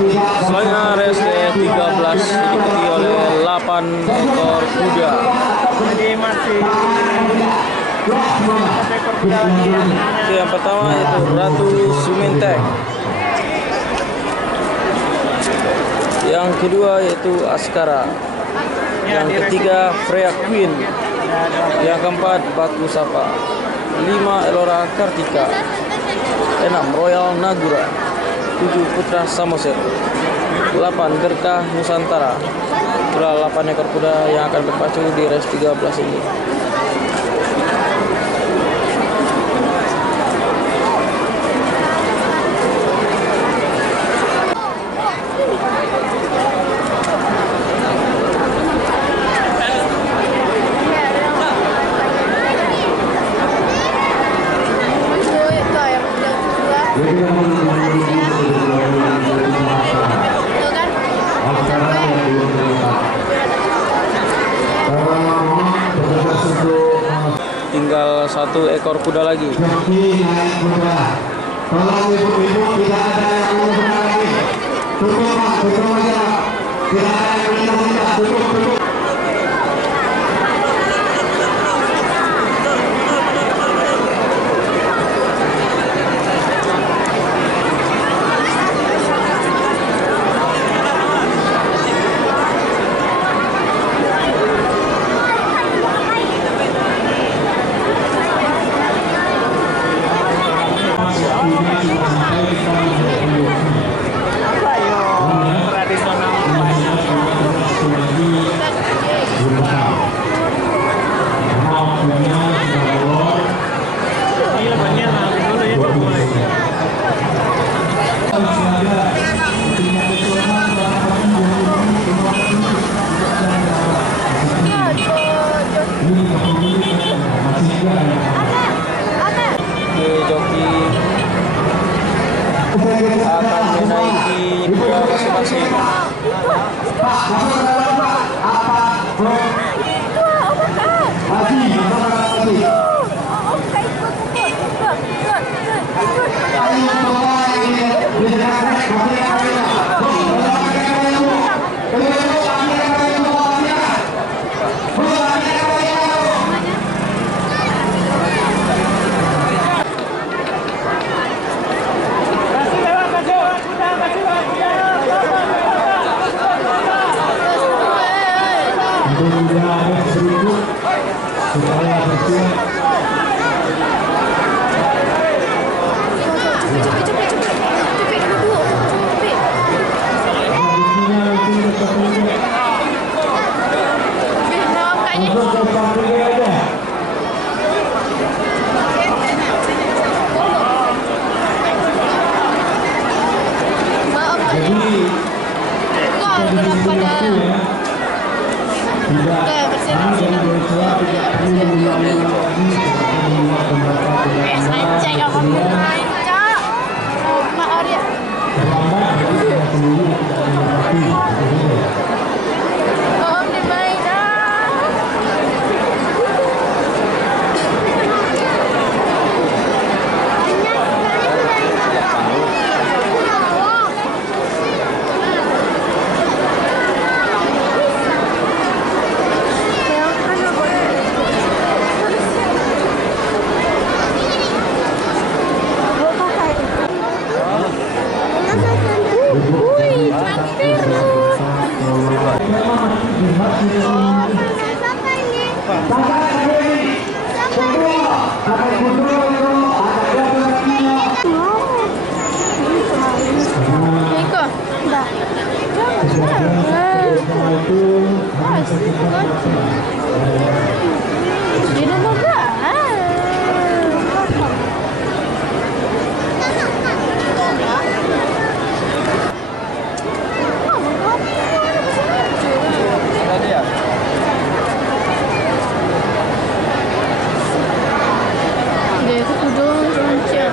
Selanjutnya race ke-13 diikuti oleh 8 ekor kuda. Jadi masih ekor kuda lagi ya. Yang pertama yaitu Ratu Sumenteng. Yang kedua yaitu Askara. Yang ketiga Freya Queen. Yang keempat Batu Sapa. 5 Elora Kartika. 6 Royal Nagura. 7 Putra Samosir. 8 Berkah Nusantara. Itulah 8 ekor kuda yang akan berpacu di race 13 ini. Tinggal 1 ekor kuda lagi. Tolong ibu-ibu, tidak ada yang mau benar lagi. Tutup Pak, tutup aja. Tidak ada yang benar, tutup. Joki akan menaiki kuda masing-masing.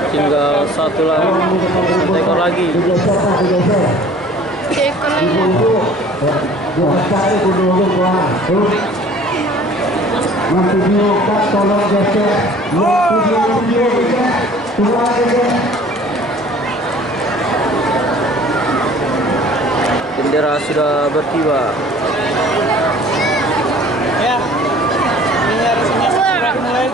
Tinggal 1 lagi, 1 ekor lagi. Tolong geser. Bendera sudah berkibar. Ya. Ini resminya sudah dimulai.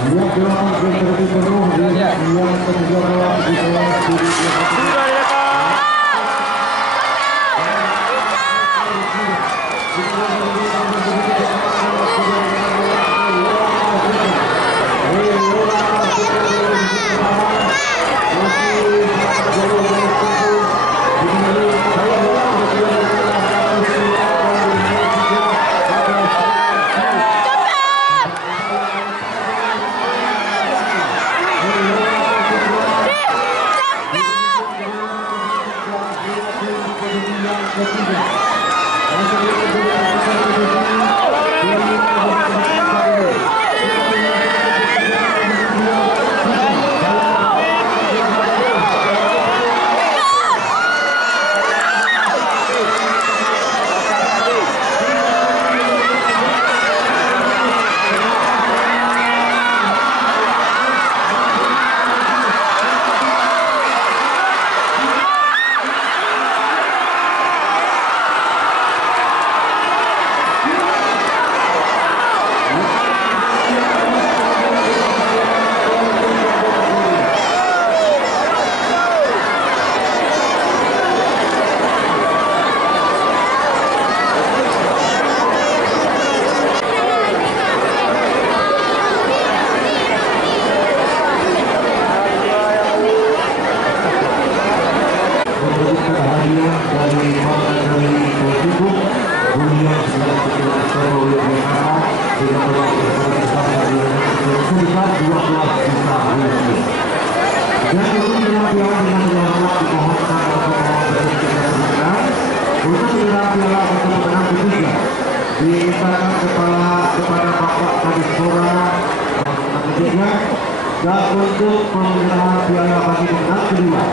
Dan untuk penyerahan piala bagi pemenang kedua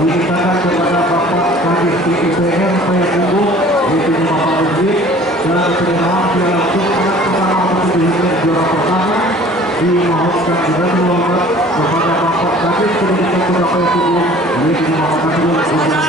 dimintakan kepada Bapak Kadis IPM Payakumbuh yaitu Bapak Udin, dan penyerahan piala untuk pemenang pertama bagi dihitung juara pertama dimohonkan juga dimohonkan kepada Bapak Kadis Pendidikan Kota Payakumbuh yaitu Bapak Kadis